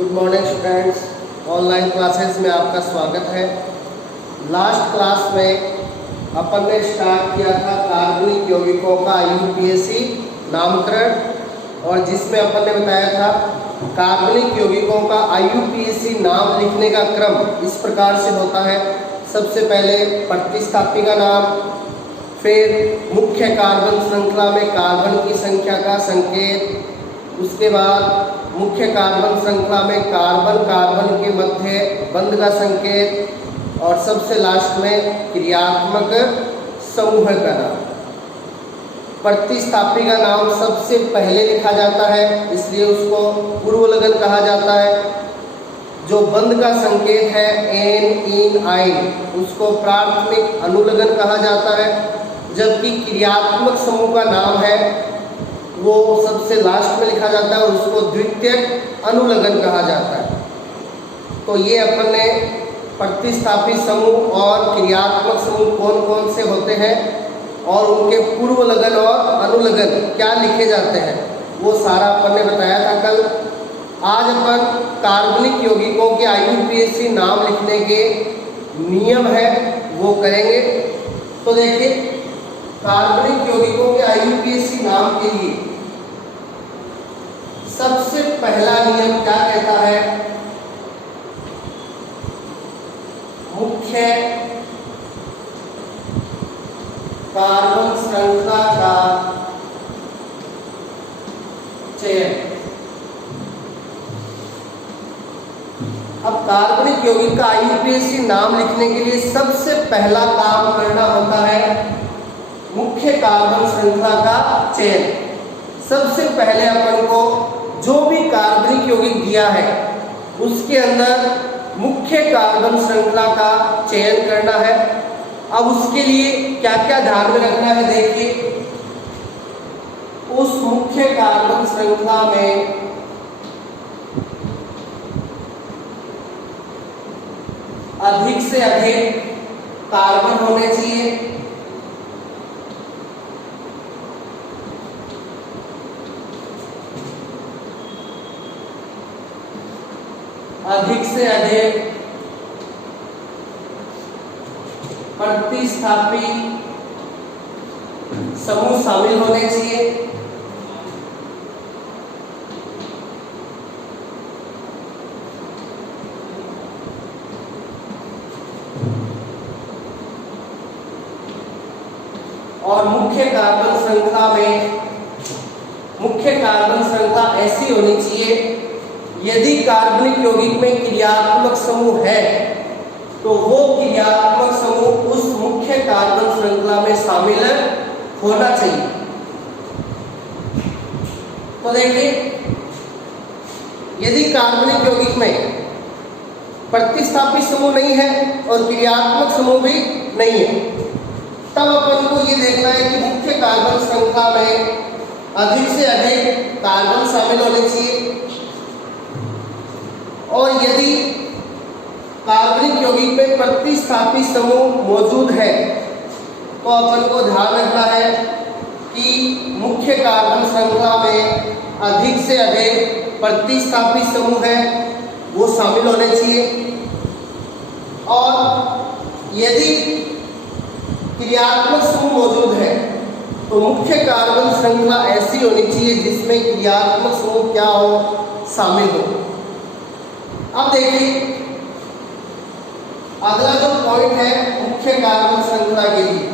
Good morning students, online classes में आपका स्वागत है। लास्ट क्लास में अपन ने स्टार्ट किया था कार्बनिक यौगिकों का IUPAC नामकरण, और जिसमें अपन ने बताया था कार्बनिक यौगिकों का IUPAC नाम लिखने का क्रम इस प्रकार से होता है। सबसे पहले प्रतिस्थापी का नाम, फिर मुख्य कार्बन श्रृंखला में कार्बन की संख्या का संकेत, उसके बाद मुख्य कार्बन श्रृंखला में कार्बन कार्बन के मध्य बंध का संकेत, और सबसे लास्ट में क्रियात्मक समूह का नाम। प्रतिस्थापी का नाम सबसे पहले लिखा जाता है, इसलिए उसको पूर्व लगन कहा जाता है। जो बंध का संकेत है एन, इन, आइन, उसको प्राथमिक अनुलगन कहा जाता है, जबकि क्रियात्मक समूह का नाम है वो सबसे लास्ट में लिखा जाता है और उसको द्वितीयक अनुलगन कहा जाता है। तो ये अपन ने प्रतिस्थापी समूह और क्रियात्मक समूह कौन कौन से होते हैं और उनके पूर्व लगन और अनुलगन क्या लिखे जाते हैं वो सारा अपन ने बताया था कल। आज अपन कार्बनिक यौगिकों के IUPAC नाम लिखने के नियम है वो करेंगे। तो देखिए, कार्बनिक यौगिकों के IUPAC नाम के लिए सबसे पहला नियम क्या कहता है? मुख्य कार्बन श्रृंखला का चयन। अब कार्बनिक यौगिक का IUPAC नाम लिखने के लिए सबसे पहला काम करना होता है मुख्य कार्बन श्रृंखला का चयन। सबसे पहले अपन को जो भी कार्बनिक यौगिक दिया है उसके अंदर मुख्य कार्बन श्रृंखला का चयन करना है। अब उसके लिए क्या क्या ध्यान में रखना है, देखिए, उस मुख्य कार्बन श्रृंखला में अधिक से अधिक कार्बन होने चाहिए। अधिक से अधिक प्रतिस्थापी समूह शामिल होने चाहिए। और मुख्य कार्बन श्रृंखला ऐसी होनी चाहिए, यदि कार्बनिक यौगिक में क्रियात्मक समूह है तो वो क्रियात्मक समूह उस मुख्य कार्बन श्रृंखला में शामिल होना चाहिए। तो देखिए, यदि कार्बनिक यौगिक में प्रतिस्थापी समूह नहीं है और क्रियात्मक समूह भी नहीं है, तब अपन को ये देखना है कि मुख्य कार्बन श्रृंखला में अधिक से अधिक कार्बन शामिल होने चाहिए। और यदि कार्बनिक यौगिक में प्रतिस्थापी समूह मौजूद है तो अपन को ध्यान रखना है कि मुख्य कार्बन श्रृंखला में अधिक से अधिक प्रतिस्थापी समूह है वो शामिल होने चाहिए। और यदि क्रियात्मक समूह मौजूद है तो मुख्य कार्बन श्रृंखला ऐसी होनी चाहिए जिसमें क्रियात्मक समूह क्या हो, शामिल हो। अब देखिए, अगला जो पॉइंट है मुख्य कार्बन श्रृंखला के लिए,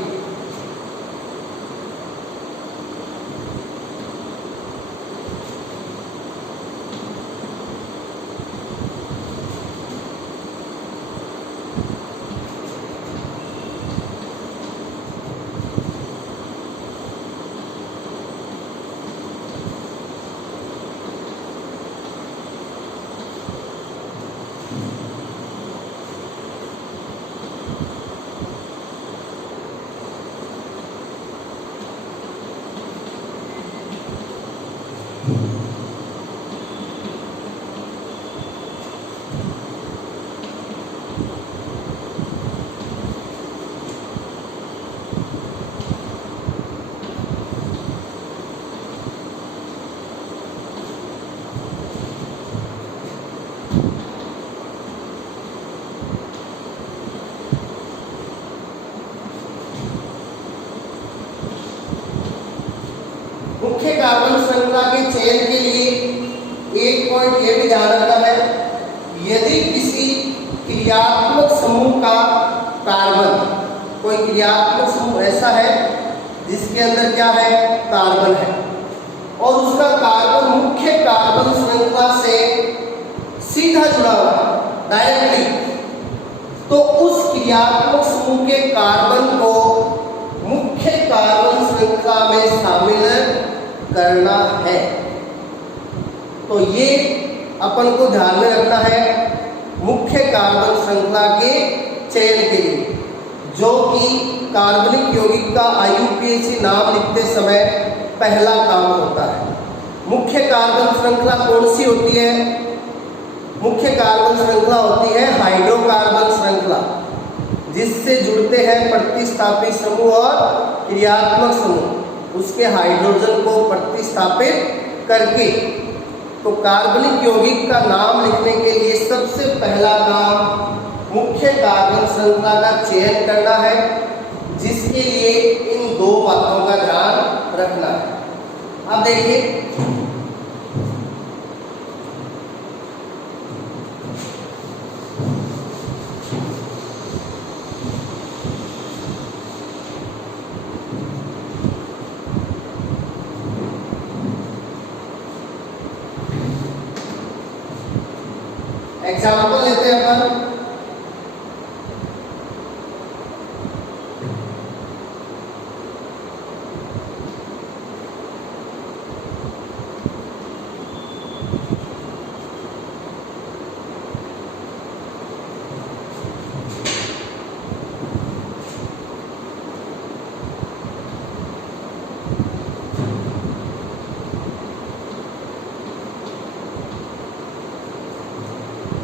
मुख्य कार्बन श्रृंखला के चयन के लिए एक पॉइंट ये भी ध्यान रखना है, यदि किसी क्रियात्मक समूह का कार्बन, कोई क्रियात्मक समूह ऐसा है जिसके अंदर क्या है, कार्बन है, और उसका कार्बन मुख्य कार्बन श्रृंखला से सीधा जुड़ा हुआ है डायरेक्टली, तो उस क्रियात्मक समूह के कार्बन को मुख्य कार्बन श्रृंखला में शामिल करना है। तो ये अपन को ध्यान में रखना है मुख्य कार्बन श्रृंखला के चयन के लिए, जो कि कार्बनिक यौगिक का IUPAC नाम लिखते समय पहला काम होता है। मुख्य कार्बन श्रृंखला कौन सी होती है? मुख्य कार्बन श्रृंखला होती है हाइड्रोकार्बन श्रृंखला, जिससे जुड़ते हैं प्रतिस्थापित समूह और क्रियात्मक समूह, उसके हाइड्रोजन को प्रतिस्थापित करके। तो कार्बनिक यौगिक का नाम लिखने के लिए सबसे पहला काम मुख्य कार्बन श्रृंखला का चयन करना है, जिसके लिए इन दो बातों का ध्यान रखना है। अब देखिए, एग्जाम्पल लेते हैं अपन।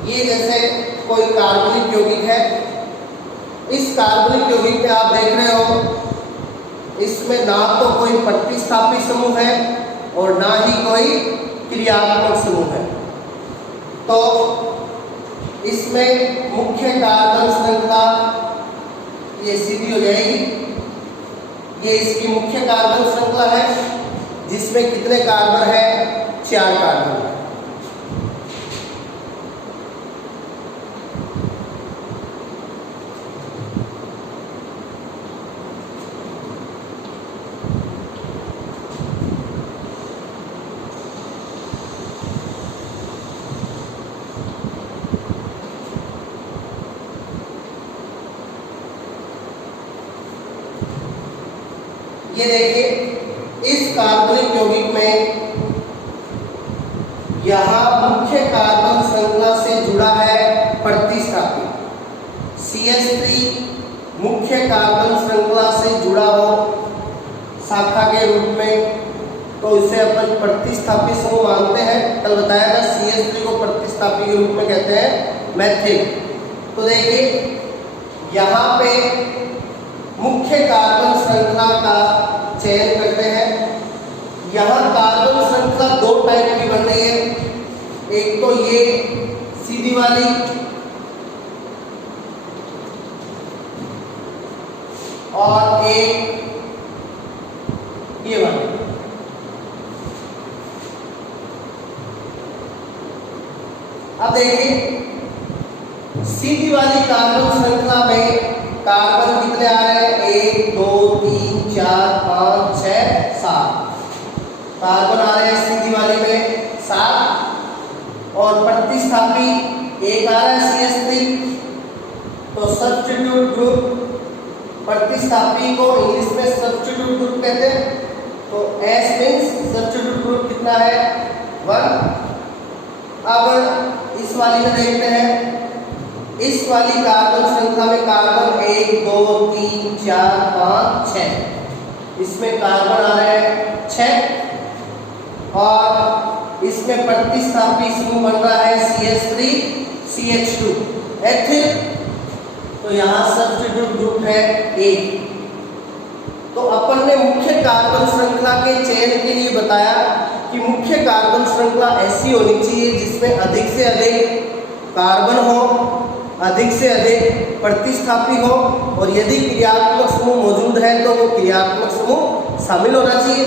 ये जैसे कोई कार्बनिक यौगिक है, इस कार्बनिक यौगिक में आप देख रहे हो, इसमें ना तो कोई प्रतिस्थापित समूह है और ना ही कोई क्रियात्मक समूह है। तो इसमें मुख्य कार्बन श्रृंखला ये सीधी हो जाएगी। ये इसकी मुख्य कार्बन श्रृंखला है, जिसमें कितने कार्बन है? 4 कार्बन। ये देखिए, इस कार्बनिक यौगिक में यहां मुख्य कार्बन श्रृंखला से जुड़ा है प्रतिस्थापी CH3, मुख्य कार्बन श्रृंखला से जुड़ा हो शाखा के रूप में, तो इसे अपन प्रतिस्थापी समूह मानते हैं। कल बताया था CH3 को प्रतिस्थापी के रूप में कहते हैं मैथिल। तो देखिए, यहाँ पे मुख्य कार्बन श्रृंखला का चयन करते हैं। यहाँ कार्बन श्रृंखला 2 टाइप की बन रही है, एक तो ये सीधी वाली और एक ये वाली। अब देखिए, सीधी वाली कार्बन श्रृंखला में कार्बन कितने आ रहे हैं? 1 2 3 4 5 6 7 कार्बन आ रहे हैं सीधी वाली में 7, और प्रतिस्थापी एक आ रहा है CH3। तो सब्स्टिट्यूट ग्रुप, प्रतिस्थापी को इंग्लिश में सब्स्टिट्यूट ग्रुप कहते हैं। तो S मींस सब्स्टिट्यूट ग्रुप कितना है? 1। अब इस वाली में देखते हैं, इस वाली कार्बन श्रृंखला में कार्बन 1 2 3 4 5 6, इसमें कार्बन आ रहे हैं 6, और इसमें प्रतिस्थापी समूह बन रहा है CH3 CH2 एथिल। तो यहाँ सब्स्टिट्यूट ग्रुप है 1। तो अपन ने मुख्य कार्बन श्रृंखला के चयन के लिए बताया कि मुख्य कार्बन श्रृंखला ऐसी होनी चाहिए जिसमें अधिक से अधिक कार्बन हो, अधिक से अधिक प्रतिस्थापी हो, और यदि क्रियात्मक समूह मौजूद है तो वो क्रियात्मक समूह शामिल होना चाहिए।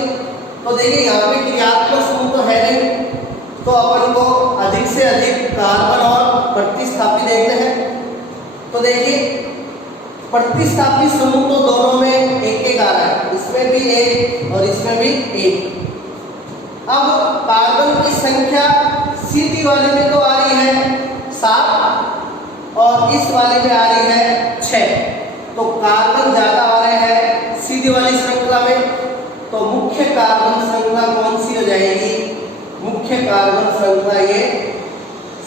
तो देखिए यहाँ पे क्रियात्मक समूह तो है नहीं, तो अपन को अधिक से अधिक कार्बन और प्रतिस्थापी देखते हैं। तो देखिए प्रतिस्थापी समूह तो दोनों में एक एक आ रहा है, इसमें भी एक और इसमें भी एक। अब कार्बन की संख्या सीधी वाली में तो आ रही है 7 और इस वाली में आ रही है 6, तो कार्बन ज्यादा आ रहे हैं सीधी वाली श्रृंखला में। तो मुख्य कार्बन श्रृंखला कौन सी हो जाएगी? मुख्य कार्बन श्रृंखला ये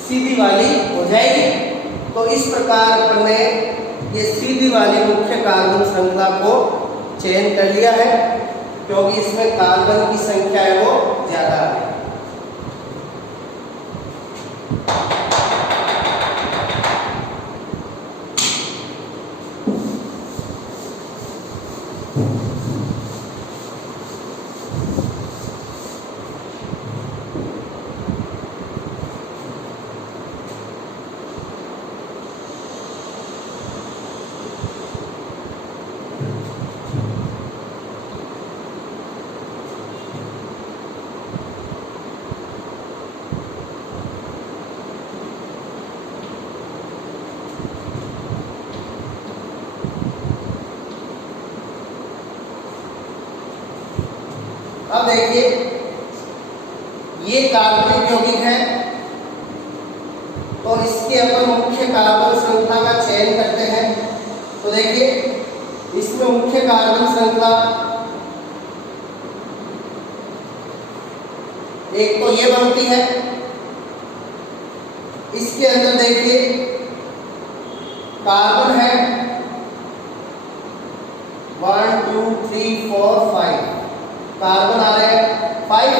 सीधी वाली हो जाएगी। तो इस प्रकार हमने ये सीधी वाली मुख्य कार्बन श्रृंखला को चयन कर लिया है, क्योंकि इसमें कार्बन की संख्या है वो ज्यादा है। अब देखिए ये कार्बनिक यौगिक है, तो इसके अपन मुख्य कार्बन श्रृंखला का चयन करते हैं। तो देखिए इसमें मुख्य कार्बन श्रृंखला एक तो ये बनती है, इसके अंदर देखिए कार्बन है 1 2 3 4 5, कार्बन आ रहे हैं 5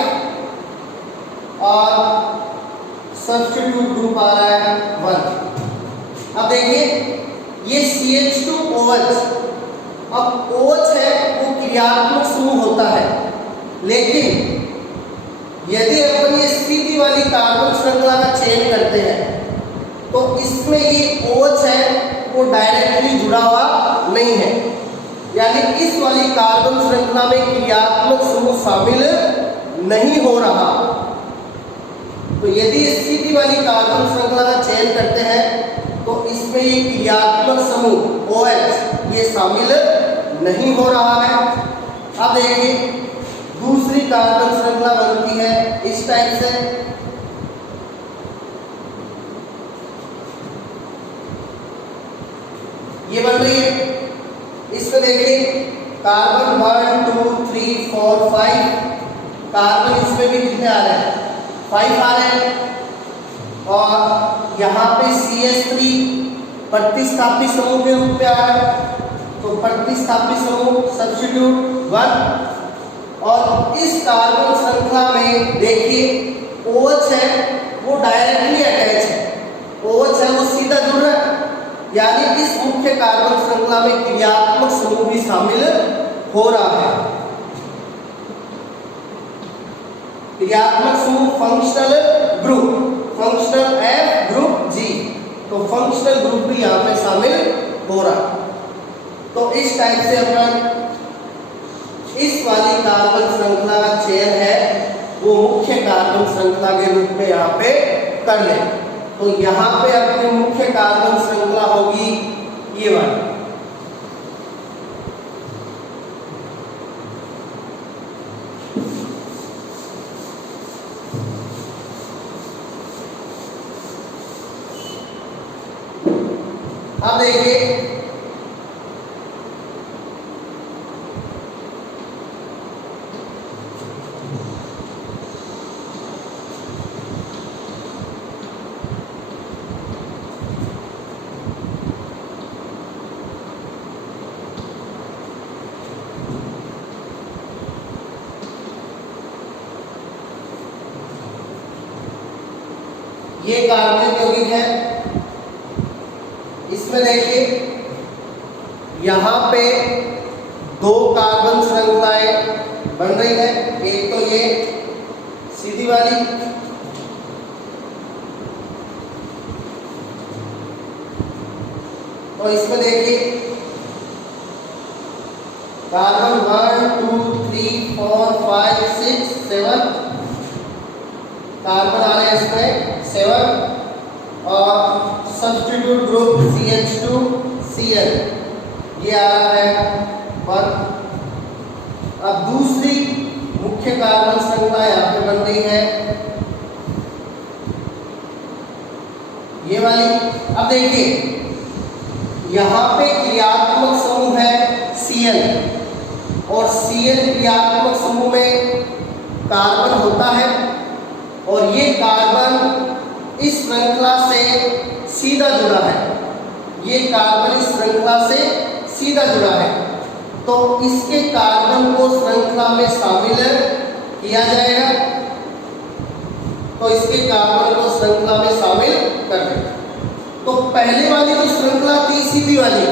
और सब्स्टिट्यूट ग्रुप आ रहा है 1। अब देखिए ये CH2OH, अब OH है वो क्रियात्मक समूह होता है, लेकिन यदि अपन ये सीधी वाली कार्बन श्रृंखला का चयन करते हैं तो इसमें ये OH है वो डायरेक्टली जुड़ा हुआ नहीं है, यानी इस वाली कार्बन श्रृंखला में क्रियात्मक समूह शामिल नहीं हो रहा। तो यदि सीधी वाली कार्बन श्रृंखला का चयन करते हैं तो इसमें ये क्रियात्मक समूह OH ये शामिल नहीं हो रहा है। अब देखिए दूसरी कार्बन श्रृंखला बनती है इस टाइप से, ये बन रही है। इसमें देखिए कार्बन 1 2 3 4 5, कार्बन इसमें भी कितने आ रहे हैं? 5 आ रहे हैं। और यहाँ पे CH3 प्रतिस्थापी समूह के रूप में आ रहा है, तो प्रतिस्थापी समूह सब्स्टिट्यूट 1। और इस कार्बन श्रृंखला में देखिए OH है वो डायरेक्टली अटैच है, OH है वो सीधा जुड़ रहा है, यानी इस मुख्य कार्बन श्रृंखला में क्रियात्मक समूह भी शामिल हो रहा है। क्रियात्मक समूह functional group, functional F group G, तो फंक्शनल ग्रुप भी यहाँ पे शामिल हो रहा है। तो इस टाइप से अपन इस वाली कार्बन श्रृंखला का चयन है वो मुख्य कार्बन श्रृंखला के रूप में यहाँ पे कर ले। तो यहाँ पे अपनी मुख्य कार्बन श्रृंखला होगी ये वाली। अब देखिए ये कार्बनिक यौगिक है, इसमें देखिए यहाँ पे 2 कार्बन श्रृंखलाएं बन रही है, एक तो ये सीधी वाली और इसमें देखिए कार्बन 1 2 3 4 5 6 मुख्य कार्बन श्रृंखला यहाँ पे बन रही है, ये वाली। अब देखिए यहाँ पे क्रियात्मक समूह है Cl, और Cl क्रियात्मक समूह में कार्बन होता है, और ये कार्बन इस श्रृंखला से सीधा जुड़ा है, ये कार्बन इस श्रृंखला से सीधा जुड़ा है, तो इसके कार्बन को श्रृंखला में शामिल किया जाएगा, तो इसके कार्बन को श्रृंखला में शामिल कर देंगे। तो पहले वाली जो श्रृंखला थी सीधी वाली,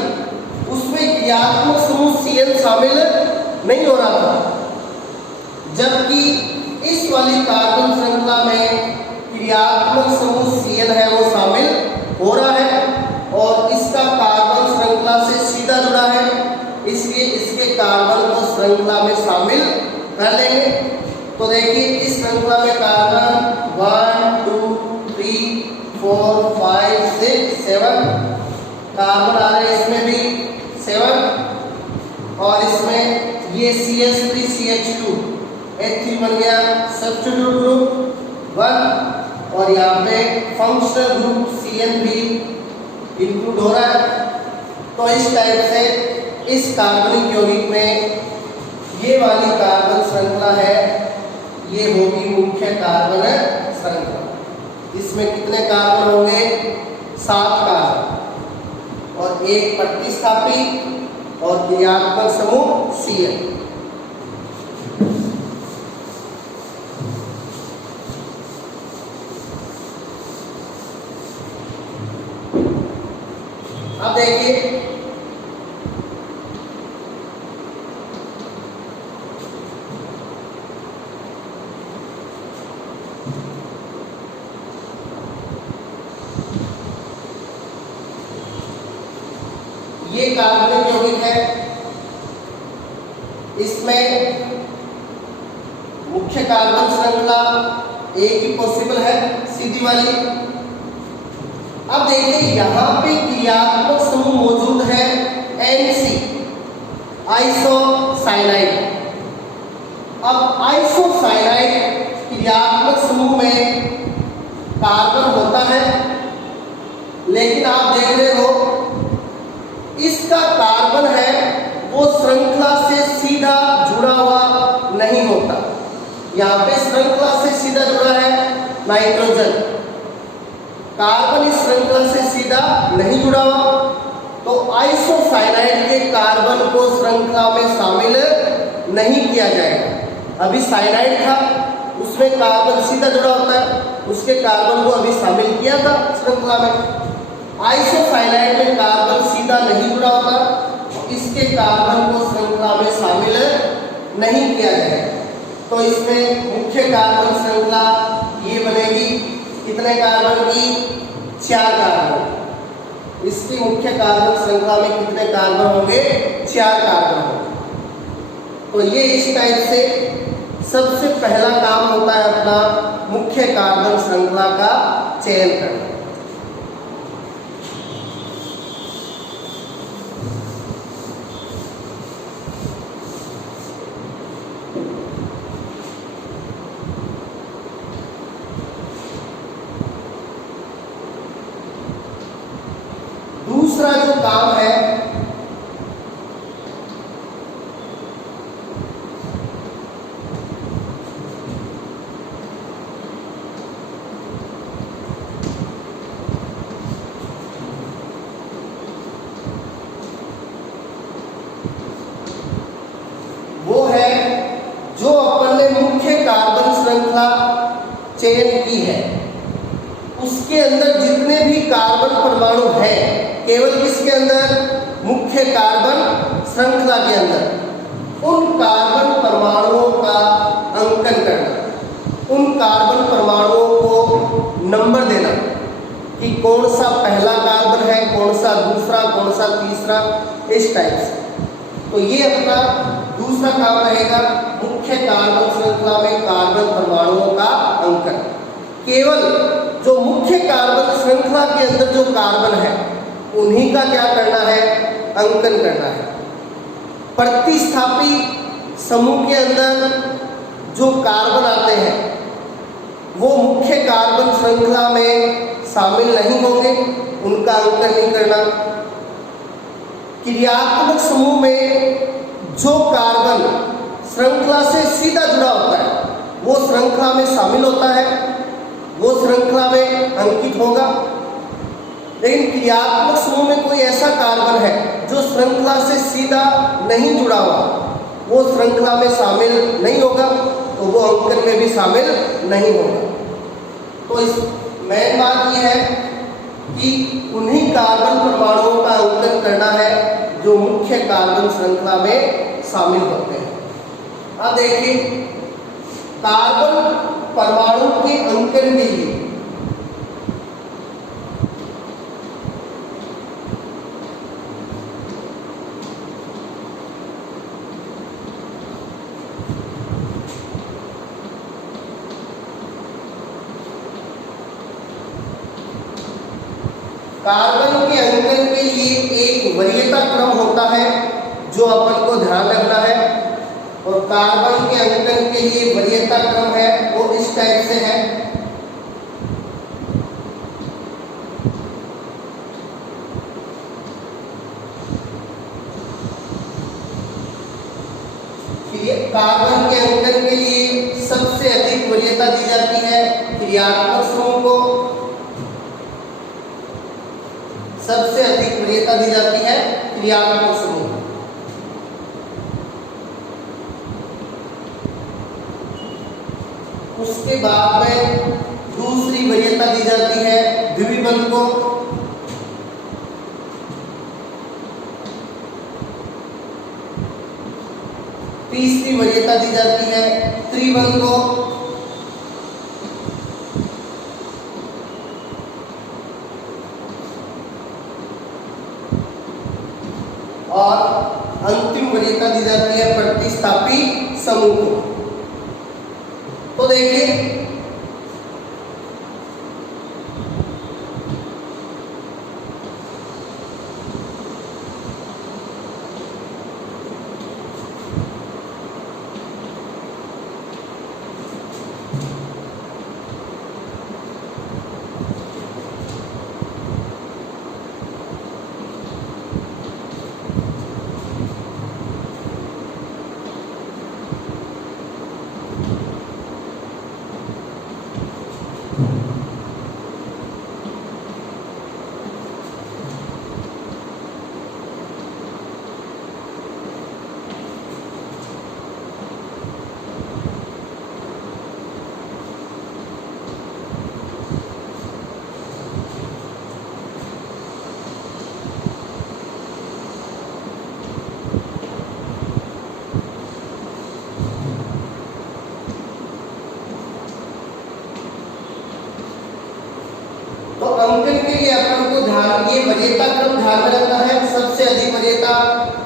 उसमें क्रियात्मक समूह Cl शामिल नहीं हो रहा था, जबकि इस वाली कार्बन श्रृंखला में क्रियात्मक समूह Cl है वो शामिल हो रहा है, और इसका कार्बन श्रृंखला से सीधा जुड़ा है, इसलिए इसके कार्बन को श्रृंखला में शामिल कर लेंगे। तो देखिए इस श्रृंखला में कार्बन 1 2 3 4 5 6 7 कार्बन आ रहे हैं, इसमें भी 7, और इसमें ये CH3 CH2 H3 बन गया सब्स्टिट्यूट ग्रुप 1, और यहाँ पे फंक्शनल ग्रुप Cn भी इंक्लूड हो रहा है। तो इस टाइप से इस कार्बनिक यौगिक में ये वाली कार्बन श्रृंखला है, ये होगी मुख्य कार्बन श्रृंखला। इसमें कितने कार्बन होंगे? 7 कार्बन, और एक प्रतिस्थापी और क्रियात्मक समूह Cl। अब देखिए ये कार्बनिक यौगिक है, इसमें मुख्य कार्बन श्रृंखला एक ही पॉसिबल है, सीधी वाली। अब देखिए यहाँ पे क्रियात्मक समूह मौजूद है NC, आइसोसाइनाइड। अब आइसोसाइनाइड क्रियात्मक समूह में कार्बन होता है, लेकिन आप देख रहे हो इसका कार्बन है वो श्रृंखला से सीधा जुड़ा हुआ नहीं होता। यहाँ पे श्रृंखला से सीधा जुड़ा है नाइट्रोजन, कार्बन इस श्रृंखला से सीधा नहीं जुड़ा हुआ, तो आइसोसाइनाइड के कार्बन को श्रृंखला में शामिल नहीं किया जाएगा। अभी साइनाइड था, उसमें कार्बन सीधा जुड़ा होता है, उसके कार्बन को अभी शामिल किया था श्रृंखला में। आइसोसाइनाइड में कार्बन सीधा नहीं जुड़ा होता, इसके कार्बन को श्रृंखला में शामिल नहीं किया जाएगा। तो इसमें मुख्य कार्बन श्रृंखला ये बनेगी कितने कार्बन की? 4 कार्बन। इसकी मुख्य कार्बन श्रृंखला में कितने कार्बन होंगे? 4 कार्बन होंगे। तो ये इस टाइप से सबसे पहला काम होता है अपना मुख्य कार्बन श्रृंखला का चयन करना। दूसरा जो काम है वो है जो अपन ने मुख्य कार्बन श्रृंखला चयन की है, उसके अंदर जितने भी कार्बन परमाणु हैं, केवल किसके अंदर? मुख्य कार्बन श्रृंखला के अंदर, उन कार्बन परमाणुओं का अंकन करना, उन कार्बन परमाणुओं को नंबर देना कि कौन सा पहला कार्बन है, कौन सा दूसरा, कौन सा तीसरा, इस टाइप से। तो ये अपना दूसरा काम रहेगा, मुख्य कार्बन श्रृंखला में कार्बन परमाणुओं का अंकन। केवल जो मुख्य कार्बन श्रृंखला के अंदर जो कार्बन है उन्हीं का क्या करना है? अंकन करना है। प्रतिस्थापी समूह के अंदर जो कार्बन आते हैं वो मुख्य कार्बन श्रृंखला में शामिल नहीं होंगे, उनका अंकन नहीं करना। क्रियात्मक समूह में जो कार्बन श्रृंखला से सीधा जुड़ा होता है वो श्रृंखला में शामिल होता है, वो श्रृंखला में अंकित होगा। लेकिन क्रियात्मक समूह में कोई ऐसा कार्बन है जो श्रृंखला से सीधा नहीं जुड़ा हुआ, वो श्रृंखला में शामिल नहीं होगा, तो वो अंकन में भी शामिल नहीं होगा। तो इस मेन बात यह है कि उन्हीं कार्बन परमाणुओं का अंकन करना है जो मुख्य कार्बन श्रृंखला में शामिल होते हैं। अब देखिए, कार्बन परमाणु के अंकन के लिए कार्बन के अंकन के लिए एक वरीयता क्रम होता है जो अपन को ध्यान रखना है, और कार्बन के अंकन के लिए वरीयता क्रम है वो इस टाइप से है। कार्बन के अंकन के लिए सबसे अधिक वरीयता दी जाती है क्रियात्मक समूह को, सबसे अधिक वरीयता दी जाती है क्रियात्मक समूह। उसके बाद में दूसरी वरीयता दी जाती है द्विबंध को, तीसरी वरीयता दी जाती है त्रिबंध को, और अंतिम वरीयता दी जाती है प्रतिस्थापी समूह को। तो देखिए, अंकन के लिए अपन को ध्यान ये वरीयता क्रम ध्यान में रखना है। सबसे अधिक वरीयता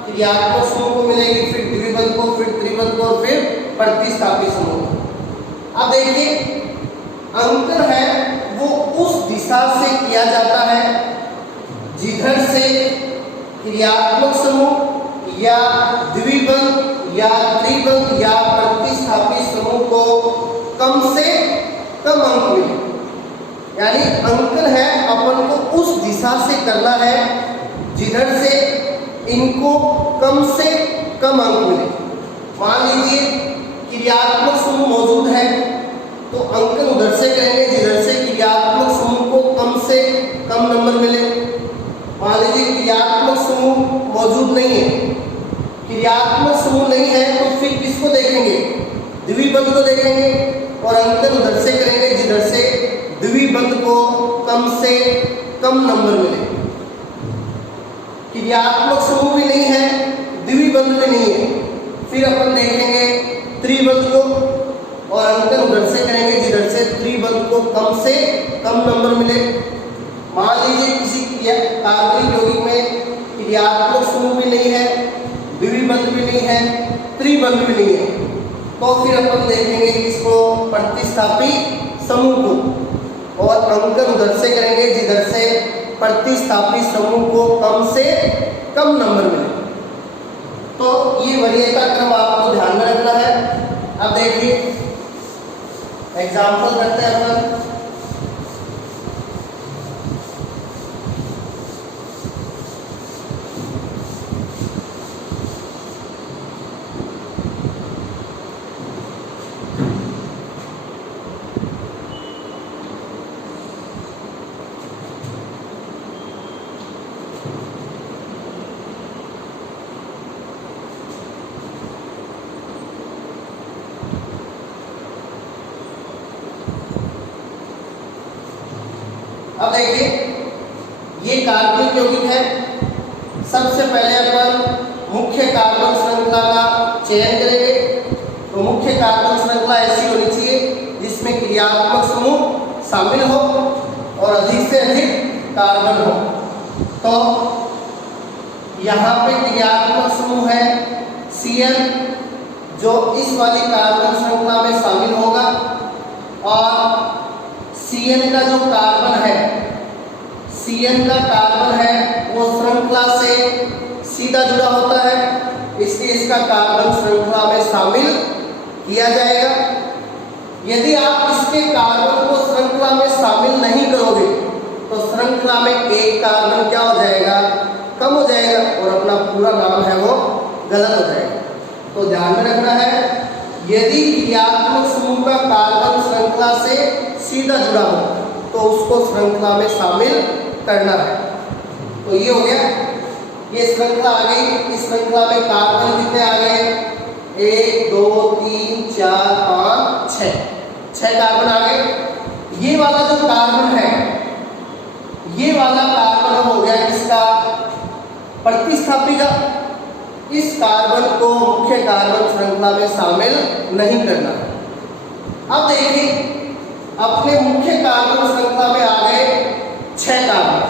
क्रियात्मक समूह को मिलेगी, फिर द्विबंध को, फिर त्रिबंध को, और फिर प्रतिस्थापी समूह को। अब देखिए, अंकन है वो उस दिशा से किया जाता है जिधर से क्रियात्मक समूह या द्विबंध या त्रिबंध या प्रतिस्थापी समूह को कम से कम अंक मिले। यानी अंकन है अपन को उस दिशा से करना है जिधर से इनको कम से कम अंक मिले। मान लीजिए क्रियात्मक समूह मौजूद है तो अंकन उधर से करेंगे जिधर से क्रियात्मक समूह को कम से कम नंबर मिले। मान लीजिए क्रियात्मक समूह मौजूद नहीं है, क्रियात्मक समूह नहीं है तो फिर किसको देखेंगे? द्विबंध को देखेंगे, और अंकन उधर से करेंगे जिधर से द्विबंध को कम से कम नंबर मिले। क्रियात्मक समूह भी नहीं है, द्विबंध भी नहीं है, फिर अपन देखेंगे त्रिबंध को, और अंकन उधर से करेंगे जिधर से त्रिबंध को कम से कम नंबर मिले। मान लीजिए किसी कार्बनिक यौगिक में क्रियात्मक समूह भी नहीं है, द्विबंध भी नहीं है, त्रिबंध भी नहीं है, तो फिर अपन देखेंगे इसको प्रतिस्थापी समूह को, और अंकन उधर से करेंगे जिधर से प्रतिस्थापी समूह को कम से कम नंबर मिले। तो ये वरीयता क्रम आपको ध्यान में रखना है। अब देखिए एग्जाम्पल करते हैं अपन। अब देखिए ये कार्बनिक यौगिक है। सबसे पहले अपन मुख्य कार्बन श्रृंखला का चयन करेंगे। तो मुख्य कार्बन श्रृंखला ऐसी होनी चाहिए जिसमें क्रियात्मक समूह शामिल हो और अधिक से अधिक कार्बन हो। तो यहाँ पे क्रियात्मक समूह है Cl जो इस वाली कार्बन श्रृंखला में शामिल होगा, और Cl का जो कार्बन है, Cl का कार्बन है वो श्रृंखला से सीधा जुड़ा होता है, इसलिए इसका कार्बन श्रृंखला में शामिल किया जाएगा। यदि आप इसके कार्बन को श्रृंखला में शामिल नहीं करोगे तो श्रृंखला में एक कार्बन क्या हो जाएगा, कम हो जाएगा, और अपना पूरा नाम है वो गलत हो जाएगा। तो ध्यान में रखना है, यदि क्रियात्मक समूह का कार्बन श्रृंखला से सीधा जुड़ा हो तो उसको श्रृंखला में शामिल करना है। तो ये हो गया, ये श्रृंखला आ गई। इस श्रृंखला में कार्बन कितने आ गए, 1 2 3 4 5 6 कार्बन आ गए। ये वाला जो कार्बन है, ये वाला कार्बन हो गया किसका, प्रतिस्थापी का। इस कार्बन को मुख्य कार्बन श्रृंखला में शामिल नहीं करना। अब देखिए अपने मुख्य कार्बन श्रृंखला में आ गए 6 कार्बन।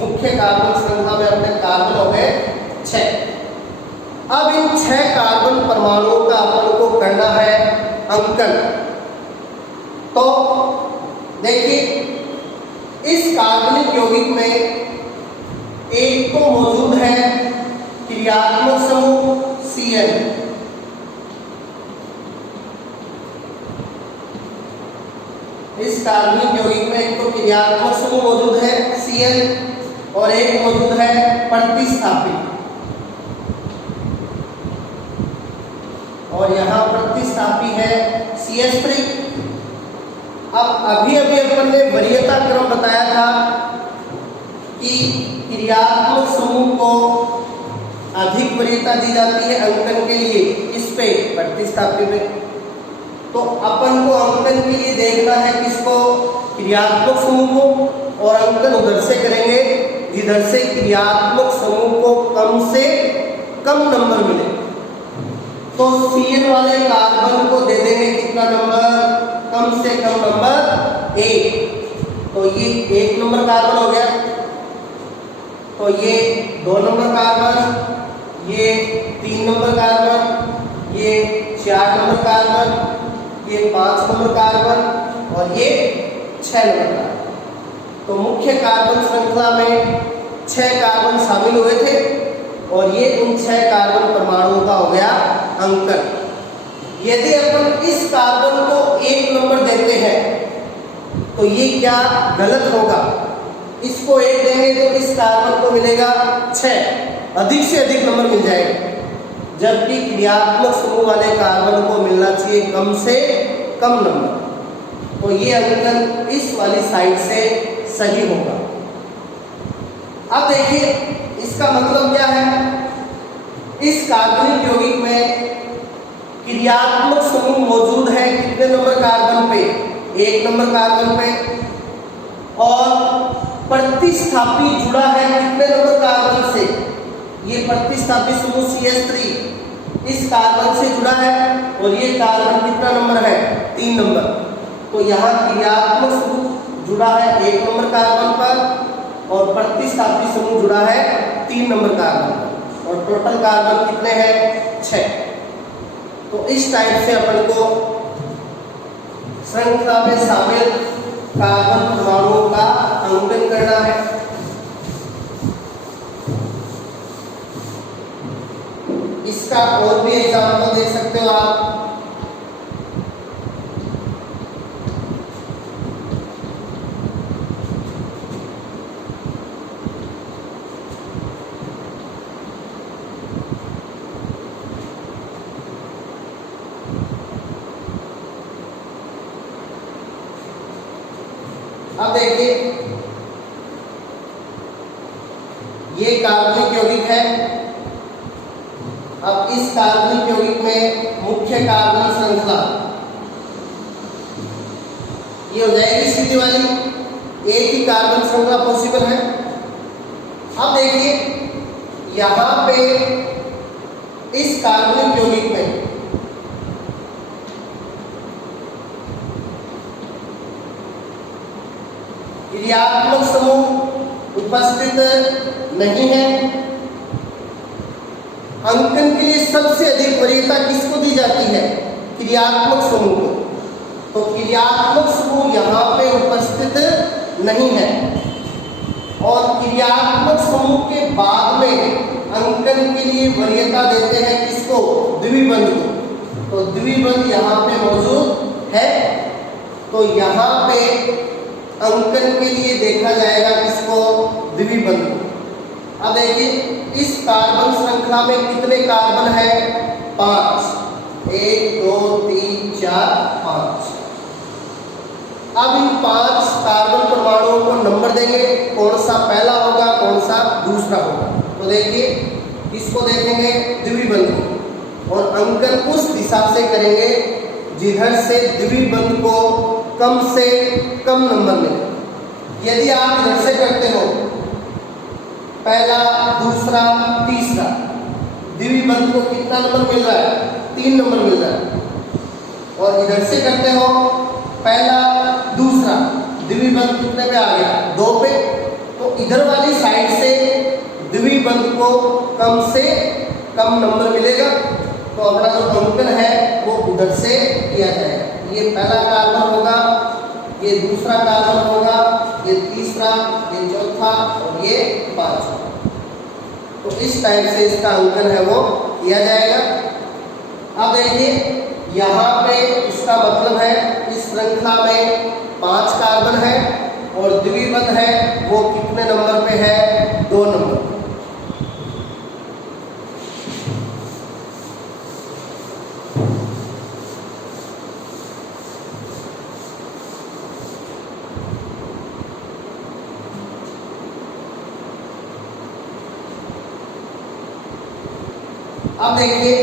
मुख्य कार्बन श्रृंखला में अपने कार्बन हो गए 6। अब इन 6 कार्बन परमाणुओं का अपन को करना है अंकन। तो देखिए इस कार्बनिक यौगिक में एक तो मौजूद है क्रियात्मक समूह Cl, इस कार्बनिक यौगिक में एक तो क्रियात्मक समूह मौजूद है Cl और एक मौजूद है प्रतिस्थापी, और यहाँ प्रतिस्थापी है CH3। अब अभी अपन ने वरीयता क्रम बताया था कि क्रियात्मक समूह को अधिक वरीयता दी जाती है अंकन के लिए, इस पे प्रतिस्थापी में। तो अपन को अंकन के लिए देखना है किसको, क्रियात्मक समूह को, और अंकन उधर से करेंगे जिधर से क्रियात्मक समूह को कम से कम नंबर मिले। तो Cl वाले कार्बन को दे देंगे कितना नंबर, कम से कम नंबर 1। तो ये 1 नंबर कार्बन हो गया। तो ये 2 नंबर कार्बन, ये 3 नंबर कार्बन, ये 4 नंबर कार्बन, ये 5 नंबर कार्बन, और ये 6 नंबर कार्बन। तो मुख्य कार्बन श्रृंखला में 6 कार्बन शामिल हुए थे, और ये उन 6 कार्बन परमाणुओं का हो गया अंकन। यदि अपन इस कार्बन को 1 नंबर देते हैं तो ये क्या गलत होगा, इसको 1 देंगे तो इस कार्बन को मिलेगा 6, अधिक से अधिक नंबर मिल जाएगा, जबकि क्रियात्मक समूह वाले कार्बन को मिलना चाहिए कम से कम नंबर। तो ये अंकन इस वाली साइड से सही होगा। अब देखिए इसका मतलब क्या है, इस कार्बनिक यौगिक में क्रियात्मक समूह मौजूद है कितने नंबर कार्बन पे, 1 नंबर कार्बन पे, और प्रतिस्थापी जुड़ा है कितने नंबर कार्बन से, ये प्रतिस्थापी समूह CH3 इस कार्बन से जुड़ा है, और ये कार्बन कितना नंबर है, 3 नंबर। तो यहाँ क्रियात्मक समूह जुड़ा है 1 नंबर कार्बन पर, और प्रतिस्थापी समूह जुड़ा है 3 नंबर कार्बन पर, और टोटल कार्बन कितने हैं, 6। तो इस टाइप से अपन को श्रृंखला में शामिल कार्बन परमाणुओं का अंकन करना है। इसका और भी एग्जाम्पल देख सकते हो आप। अब देखिए ये कार्बनिक यौगिक है। अब इस कार्बनिक यौगिक में मुख्य कार्बन श्रृंखला ये हो जाएगी सीधी वाली, एक ही कार्बन श्रृंखला पॉसिबल है। अब देखिए यहां पे इस कार्बनिक यौगिक में क्रियात्मक समूह उपस्थित नहीं है। अंकन के लिए सबसे अधिक वरीयता किसको दी जाती है? क्रियात्मक समूह को। तो क्रियात्मक समूह यहाँ पे उपस्थित नहीं है और क्रियात्मक समूह के बाद में अंकन के लिए वरीयता देते हैं किसको? द्विबंध को। तो द्विबंध यहाँ पे मौजूद है, तो यहाँ पे अंकन के लिए देखा जाएगा किसको? द्विबंध को। अब देखिए इस कार्बन श्रृंखला में कितने कार्बन है? 5। 1 2 3 4 5। अब इन 5 कार्बन परमाणुओं को नंबर देंगे, कौन सा पहला होगा, कौन सा दूसरा होगा। तो देखिए इसको देखेंगे द्विबंध को और अंकन उस दिशा से करेंगे जिधर से द्विबंध को कम से कम नंबर मिले। यदि आप इधर से करते हो पहला, दूसरा, तीसरा, द्विबंध को कितना नंबर मिल रहा है? 3 नंबर मिल रहा है। और इधर से करते हो पहला, दूसरा, द्विबंध कितने पे आ गया? 2 पे। तो इधर वाली साइड से द्विबंध को कम से कम नंबर मिलेगा, तो अपना जो अंकन है वो उधर से किया जाएगा। ये पहला कार्बन होगा, ये दूसरा कार्बन होगा, ये तीसरा, ये चौथा और ये 5। तो इस टाइप से इसका अंकन है वो किया जाएगा। अब देखिए यहाँ पे इसका मतलब है इस श्रृंखला में 5 कार्बन है और द्विबंध है वो कितने नंबर पे है? 2 नंबर। अब देखिए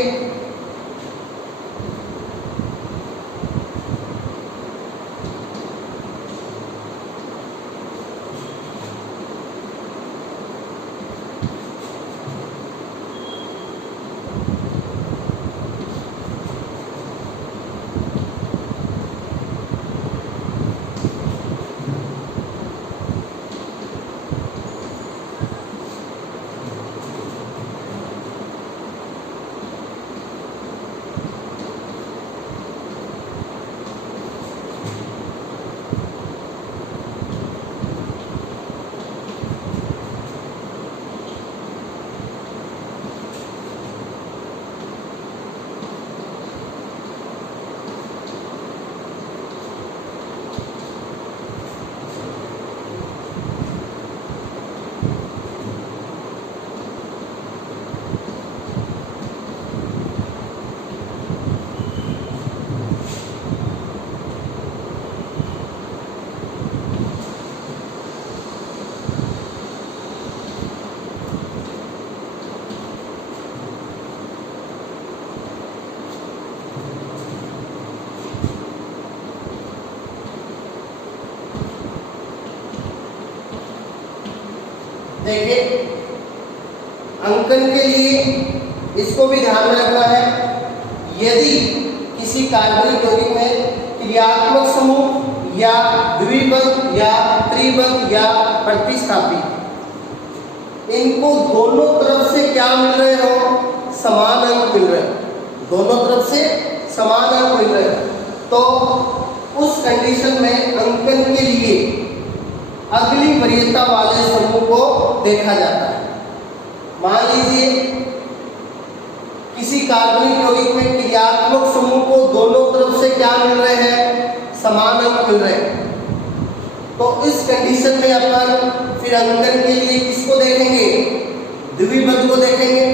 देखिए अंकन के लिए इसको भी ध्यान में रखना है। यदि किसी कार्बनिक यौगिक में क्रियात्मक समूह या द्विबंध या त्रिबंध या प्रतिस्थापी इनको दोनों तरफ से क्या मिल रहे हो? समान अंक मिल रहे हैं। दोनों तरफ से समान अंक मिल रहे हैं, तो उस कंडीशन में अंकन के लिए अगली वरीयता वाले समूह को देखा जाता है। मान लीजिए किसी कार्बनिक यौगिक में क्रियात्मक समूह को दोनों तरफ से क्या मिल रहे हैं? समान अंक मिल रहे हैं। तो इस कंडीशन में अपन फिर अंकन के लिए किसको देखेंगे? द्विबंध को देखेंगे।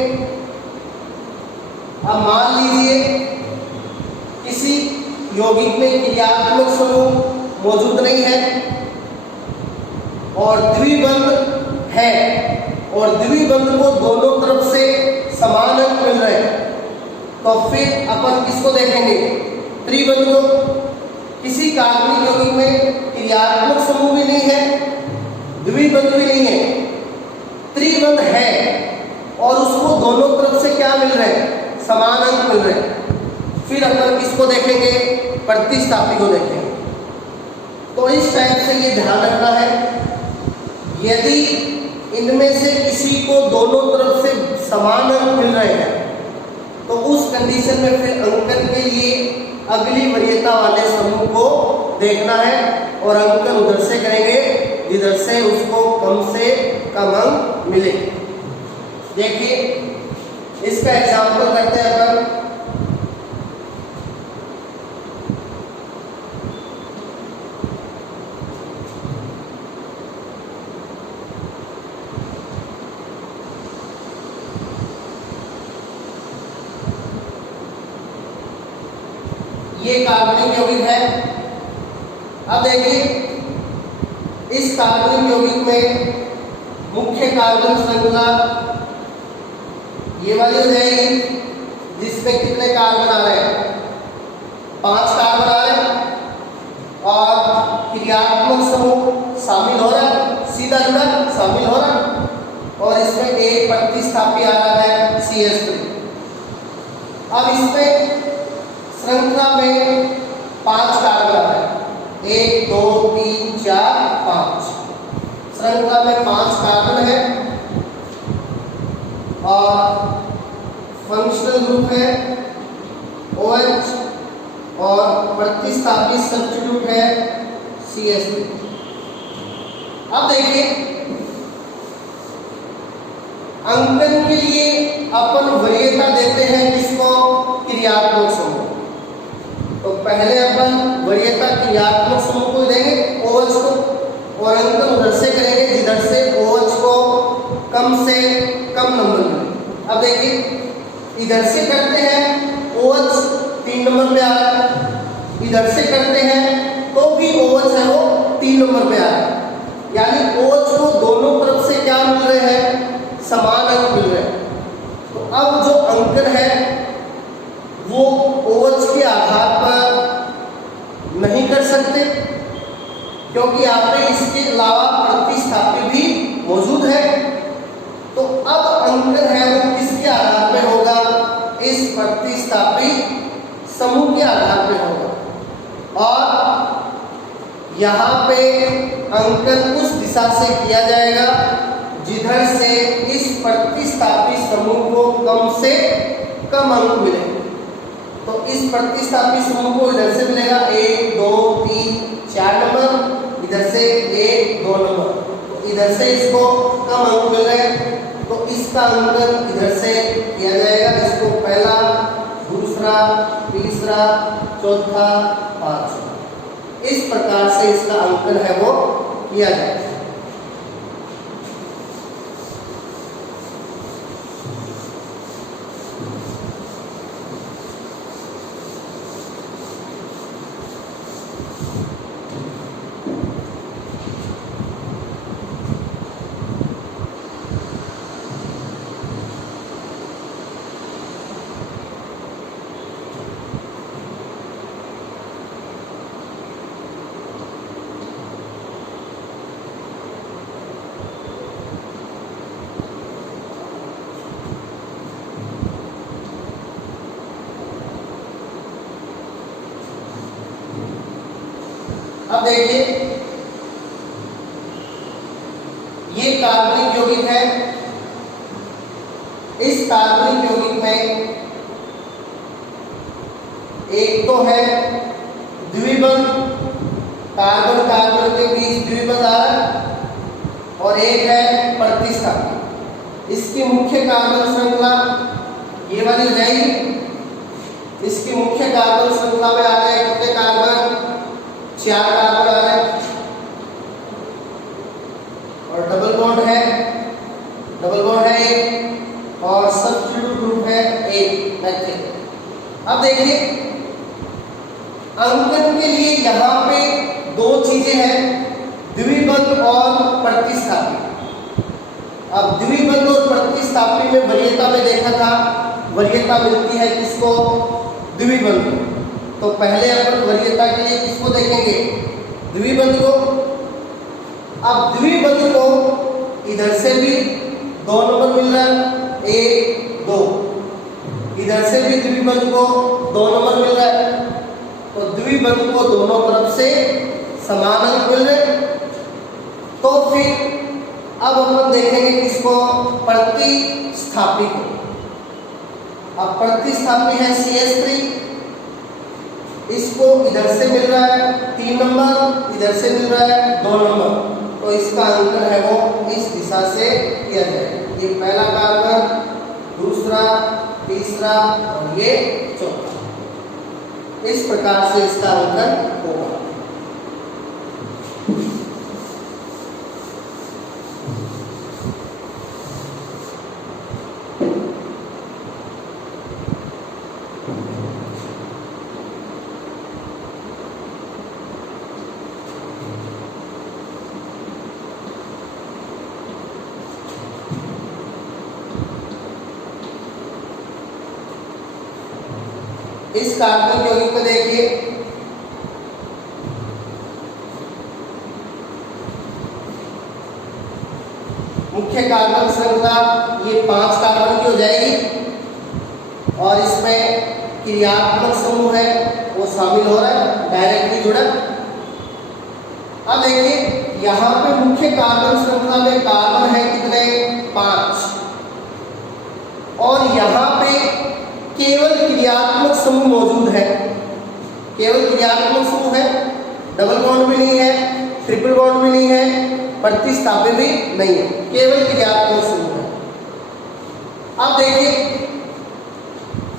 अब मान लीजिए किसी यौगिक में क्रियात्मक समूह मौजूद नहीं है, और द्विबंध है और द्विबंध को दोनों तरफ से समान अंक मिल रहे हैं, तो फिर अपन किसको देखेंगे? त्रिबंध को। किसी कार्बनिक यौगिक में क्रियात्मक समूह भी नहीं है, द्विबंध भी नहीं है, त्रिबंध है और उसको दोनों तरफ से क्या मिल रहे हैं? समान अंक मिल रहे हैं। फिर अपन किसको देखेंगे? प्रतिस्थापी को देखेंगे। तो इस टाइप से ये ध्यान रखना है, यदि इनमें से किसी को दोनों तरफ से समान अंक मिल रहे हैं तो उस कंडीशन में फिर अंकन के लिए अगली वरीयता वाले समूह को देखना है और अंकन उधर से करेंगे जिधर से उसको कम से कम अंक मिले। देखिए इसका एग्जाम्पल करते हैं अपन। ये कार्बनिक यौगिक है। अब देखिए इस कार्बनिक यौगिक में मुख्य कार्बन श्रृंखला ये वाली हो जाएगी, जिसमें कितने कार्बन आ रहे हैं? 5 कार्बन आ रहे हैं और क्रियात्मक समूह शामिल हो रहा है, सीधा जुड़ा शामिल हो रहा है और इसमें एक प्रतिस्थापी आ रहा है CH3। अब इसमें श्रृंखला में 5 कार्बन आ रहे हैं, 1 2 3 4 5। श्रृंखला में 5 कार्बन है और फंक्शनल ग्रुप है OH और प्रतिस्थापी सब्स्टिट्यूट है CH3। अब देखिए अंकन के लिए अपन वरीयता देते हैं किसको? क्रियात्मक समूह। तो पहले अपन वरीयता क्रियात्मक समूह को देंगे OH को और अंकन उधर से करेंगे जिधर से OH को कम से कम नंबर मिले। अब देखिए इधर से करते हैं OH 3 नंबर पे आ रहा है, इधर से करते हैं तो भी OH है वो 3 नंबर पे आ रहा है, यानी OH को दोनों तरफ से क्या मिल रहे हैं? समान अंक मिल रहे हैं। तो अब जो अंकन है वो OH के आधार पर नहीं कर सकते क्योंकि यहाँ पे इसके अलावा प्रतिस्थापी भी मौजूद है। तो अब अंकन है वो किसके आधार पे होगा? इस प्रतिस्थापी समूह के आधार पे होगा और यहाँ पे अंकन उस दिशा से किया जाएगा जिधर से इस प्रतिस्थापी समूह को कम से कम अंक मिले। तो इस प्रतिस्थापी समूह को इधर से मिलेगा 1 2 3 4 नंबर, इधर से 1 2 नंबर, तो इधर से इसको कम अंक मिल रहे हैं तो इसका अंकन इधर से किया जाएगा। इसको पहला, दूसरा, तीसरा, चौथा, पांचवा, इस प्रकार से इसका अंकन है वो किया जाएगा। अब देखिए ये कार्बनिक यौगिक है। इस कार्बनिक यौगिक में एक तो है द्विबंध, कार्बन कार्बन के बीच द्विबंध आ रहा है और एक है प्रतिस्थापी। इसकी मुख्य कार्बन श्रृंखला ये वाली हो जाएगी। इसकी मुख्य कार्बन श्रृंखला में आ रहे हैं कितने कार्बन? 4 कार्बन आ रहे हैं और डबल बॉन्ड है एक और सब्स्टिट्यूट ग्रुप है एक मैथिल। अब देखिए अंकन के लिए यहाँ पे 2 चीजें हैं, द्विबंध और प्रतिस्थापी। अब द्विबंध और प्रतिस्थापी में वरीयता में देखा था, वरीयता मिलती है किसको? द्विबंध को। तो पहले अपन वरीयता के लिए किसको देखेंगे? द्विबंध को। अब द्विबंध को इधर से भी 2 नंबर मिल रहा है, 1 2, इधर से भी द्विबंध को 2 नंबर मिल रहा है, तो द्विबंध को दोनों तरफ से समान अंक मिल रहे। तो फिर अब अपन देखेंगे किसको? प्रतिस्थापी को। अब प्रतिस्थापी है CH3, इसको इधर से मिल रहा है 3 नंबर, इधर से मिल रहा है 2 नंबर, तो इसका अंकन है वो इस दिशा से किया जाएगा। ये पहला कार्बन, दूसरा, तीसरा और ये चौथा, इस प्रकार से इसका अंकन होगा। इस कार्बन यौगिक को देखिए, मुख्य कार्बन श्रृंखला ये 5 कार्बन की हो जाएगी और इसमें क्रियात्मक समूह है वो शामिल हो रहा है, डायरेक्टली जुड़ा। अब देखिए यहाँ पे मुख्य कार्बन श्रृंखला में कार्बन है कितने? 5, और यहाँ पे केवल क्रियात्मक समूह मौजूद है, केवल क्रियात्मक समूह है, डबल बॉन्ड भी नहीं है, ट्रिपल बॉन्ड भी नहीं है, प्रतिस्थापी भी नहीं है, केवल क्रियात्मक समूह है। अब देखिए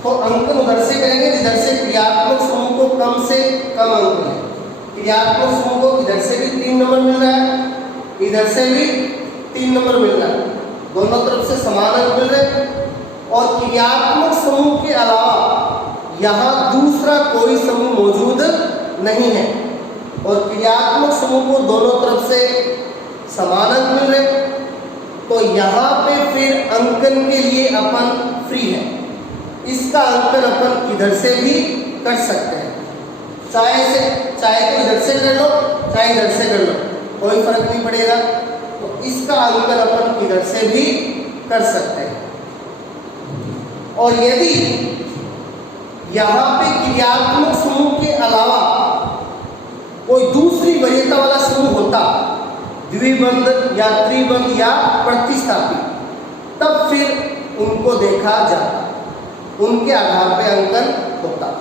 तो अंकन उधर से करेंगे जिधर से क्रियात्मक समूह को कम से कम अंक है। क्रियात्मक समूह को इधर से भी 3 नंबर मिल रहा है, इधर से भी 3 नंबर मिल रहा है, दोनों तरफ से समान अंक मिल रहे हैं। और क्रियात्मक समूह के अलावा यहाँ दूसरा कोई समूह मौजूद नहीं है, और क्रियात्मक समूह को दोनों तरफ से समान अंक मिल रहे, तो यहाँ पे फिर अंकन के लिए अपन फ्री है। इसका अंकन अपन किधर से भी कर सकते हैं, चाहे तो इधर से कर लो, चाहे इधर से कर लो, कोई फर्क नहीं पड़ेगा। तो इसका अंकन अपन किधर से भी कर सकते हैं। और यदि यहाँ पे क्रियात्मक समूह के अलावा कोई दूसरी वरीयता वाला समूह होता, द्विबंध या त्रिबंध या प्रतिस्थापी, तब फिर उनको देखा जाता, उनके आधार पर अंकन होता।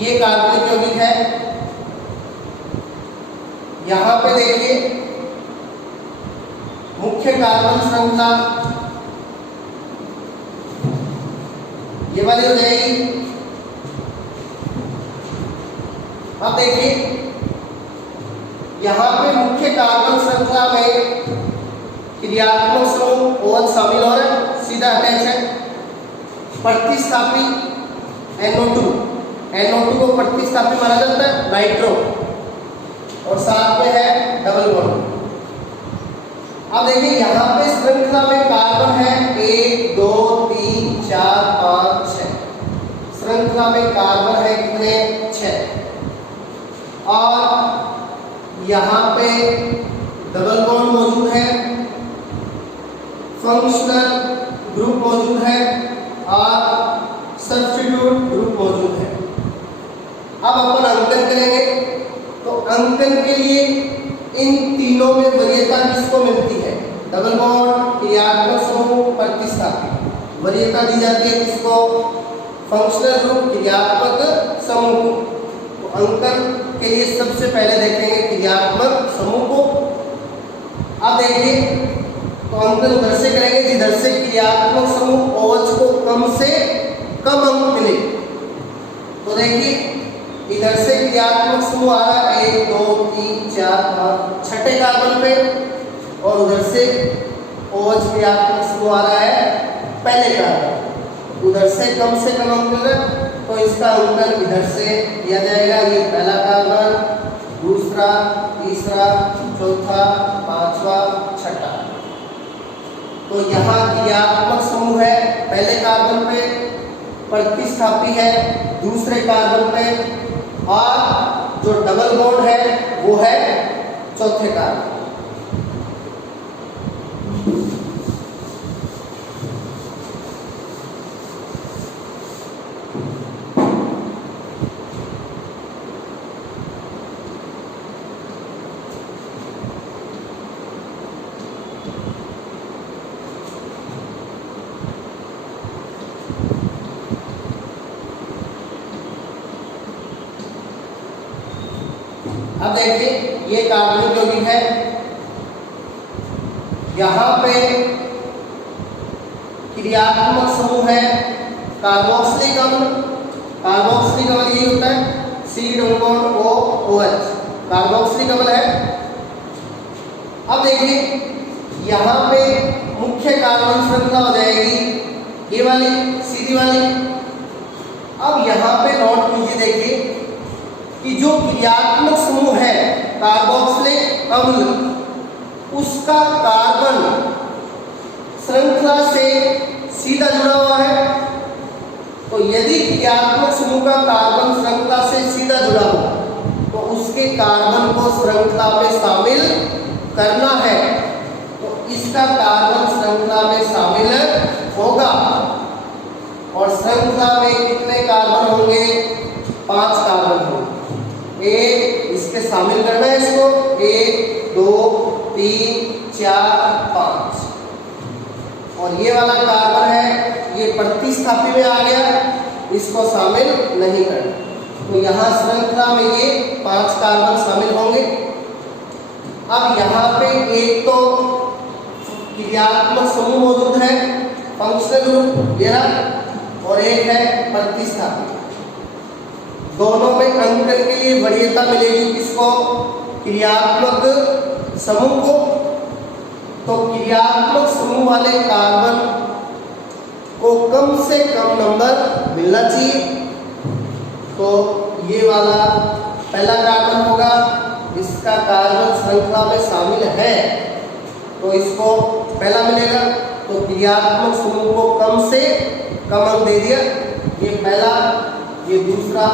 ये कार्बनिक यौगिक है। यहां पे देखिए मुख्य कार्बन श्रृंखला ये वाली हो जाएगी। अब देखिए यहां पे मुख्य कार्बन श्रृंखला में क्रियात्मक समूह OH शामिल हो रहा है, सीधा अटैच है। प्रतिस्थापी NO2 को प्रतिस्थापी माना जाता है, नाइट्रो, और साथ में है डबल बॉन्ड। अब देखिए यहाँ पे श्रृंखला में कार्बन है 1 2 3 4 5 6, श्रृंखला में कार्बन है कितने? 6, और यहाँ पे डबल बॉन्ड मौजूद है, फंक्शनल ग्रुप मौजूद है और सब्स्टिट्यूट ग्रुप मौजूद है। अब अपन अंकन करेंगे, तो अंकन के लिए इन तीनों में वरीयता किसको मिलती है? डबल बॉन्ड, क्रियात्मक समूह, प्रतिस्थापी। वरीयता दी जाती है किसको? फंक्शनल ग्रुप, क्रियात्मक समूह को। तो अंकन के लिए सबसे पहले देखेंगे क्रियात्मक समूह को। अब देखिए तो अंकन उधर से करेंगे जिधर से क्रियात्मक समूह OH को कम से कम अंक मिले। तो देखिए इधर से क्रियात्मक समूह आ रहा है 1 2 3 4 5 छठे कार्बन पे, और उधर से OH क्रियात्मक समूह आ रहा है पहले कार्बन, उधर से कम अंक मिल रहा है। तो इसका अंकन इधर से किया जाएगा। ये पहला कार्बन, दूसरा, तीसरा, चौथा, पांचवा, छठा। तो यहाँ क्रियात्मक समूह है पहले कार्बन पे, प्रतिस्थापी है दूसरे कार्बन पे, और जो डबल बॉन्ड है वो है चौथे कार्बन। अब देखिए ये कार्बनिक यौगिक है, यहाँ पे क्रियात्मक समूह है कार्बोक्सिलिक अम्ल। कार्बोक्सिलिक अम्ल यही होता है C≡OH, कार्बोक्सिलिक अम्ल है। अब देखिए यहाँ पे मुख्य कार्बन श्रृंखला हो जाएगी ये वाली सीधी वाली। अब यहाँ पे नोट कीजिए, देखिए कि जो क्रियात्मक समूह है कार्बोक्सिलिक अम्ल, उसका कार्बन श्रृंखला से सीधा जुड़ा हुआ है। तो यदि क्रियात्मक समूह का कार्बन श्रृंखला से सीधा जुड़ा हो तो उसके कार्बन को श्रृंखला में शामिल करना है, तो इसका कार्बन श्रृंखला में शामिल होगा। और श्रृंखला में कितने कार्बन होंगे? 5 कार्बन होंगे। एक इसके शामिल करना है इसको, 1 2 3 4 5। और ये वाला कार्बन है ये प्रतिस्थापी में आ गया, इसको शामिल नहीं करना। तो यहाँ श्रृंखला में ये 5 कार्बन शामिल होंगे। अब यहाँ पे एक तो क्रियात्मक समूह मौजूद है फंक्शनल ग्रुप ये रहा, और एक है प्रतिस्थापी। दोनों में अंकन के लिए वरीयता मिलेगी किसको? क्रियात्मक समूह को। तो क्रियात्मक समूह वाले कार्बन को कम से कम नंबर मिलना चाहिए। तो ये वाला पहला कार्बन होगा, इसका कार्बन श्रृंखला में शामिल है तो इसको पहला मिलेगा। तो क्रियात्मक समूह को कम से कम अंक दे दिया, ये पहला, ये दूसरा,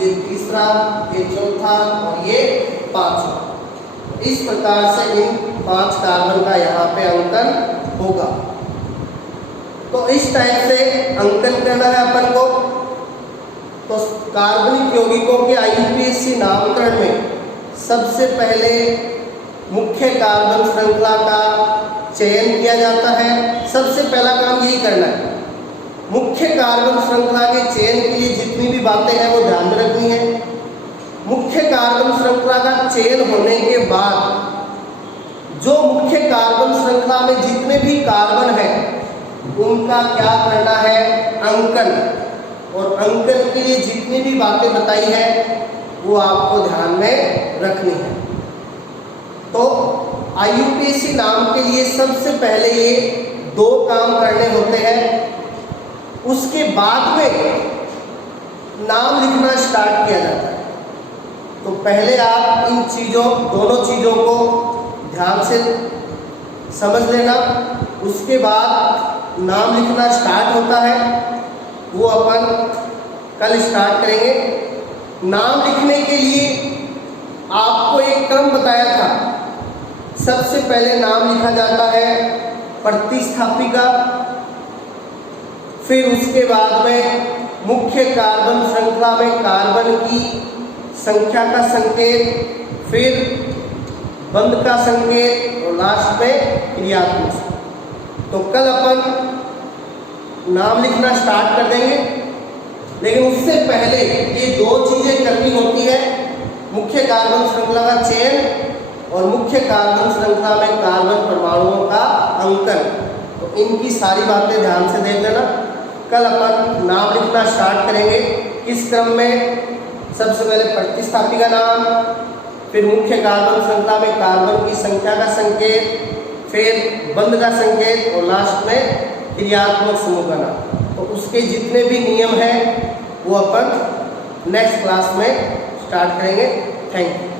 ये तीसरा, ये चौथा और ये पांचवा। इस प्रकार से इन 5 कार्बन का यहाँ पे अंकन होगा। तो इस टाइप से अंकन करना है अपन को। तो कार्बनिक यौगिकों के IUPAC नामकरण में सबसे पहले मुख्य कार्बन श्रृंखला का चयन किया जाता है। सबसे पहला काम यही करना है। मुख्य कार्बन श्रृंखला के चयन के लिए जितनी भी बातें हैं वो ध्यान में रखनी है। मुख्य कार्बन श्रृंखला का चयन होने के बाद जो मुख्य कार्बन श्रृंखला में जितने भी कार्बन हैं उनका क्या करना है? अंकन। और अंकन के लिए जितनी भी बातें बताई है वो आपको ध्यान में रखनी है। तो IUPAC नाम के लिए सबसे पहले ये 2 काम करने होते हैं। उसके बाद में नाम लिखना स्टार्ट किया जाता है। तो पहले आप इन चीज़ों दोनों चीज़ों को ध्यान से समझ लेना, उसके बाद नाम लिखना स्टार्ट होता है, वो अपन कल स्टार्ट करेंगे। नाम लिखने के लिए आपको एक क्रम बताया था। सबसे पहले नाम लिखा जाता है प्रतिस्थापी का, फिर उसके बाद में मुख्य कार्बन श्रृंखला में कार्बन की संख्या का संकेत, फिर बंध का संकेत और लास्ट में क्रियात्मक। तो कल अपन नाम लिखना स्टार्ट कर देंगे, लेकिन उससे पहले ये 2 चीज़ें करनी होती है। मुख्य कार्बन श्रृंखला का चयन और मुख्य कार्बन श्रृंखला में कार्बन परमाणुओं का अंकन, तो इनकी सारी बातें ध्यान से देख लेना। कल अपन नाम लिखना स्टार्ट करेंगे। किस क्रम में? सबसे पहले प्रतिस्थापी का नाम, फिर मुख्य कार्बन श्रृंखला में कार्बन की संख्या का संकेत, फिर बंध का संकेत और लास्ट में क्रियात्मक समूह का नाम। तो उसके जितने भी नियम हैं वो अपन नेक्स्ट क्लास में स्टार्ट करेंगे। Thank you.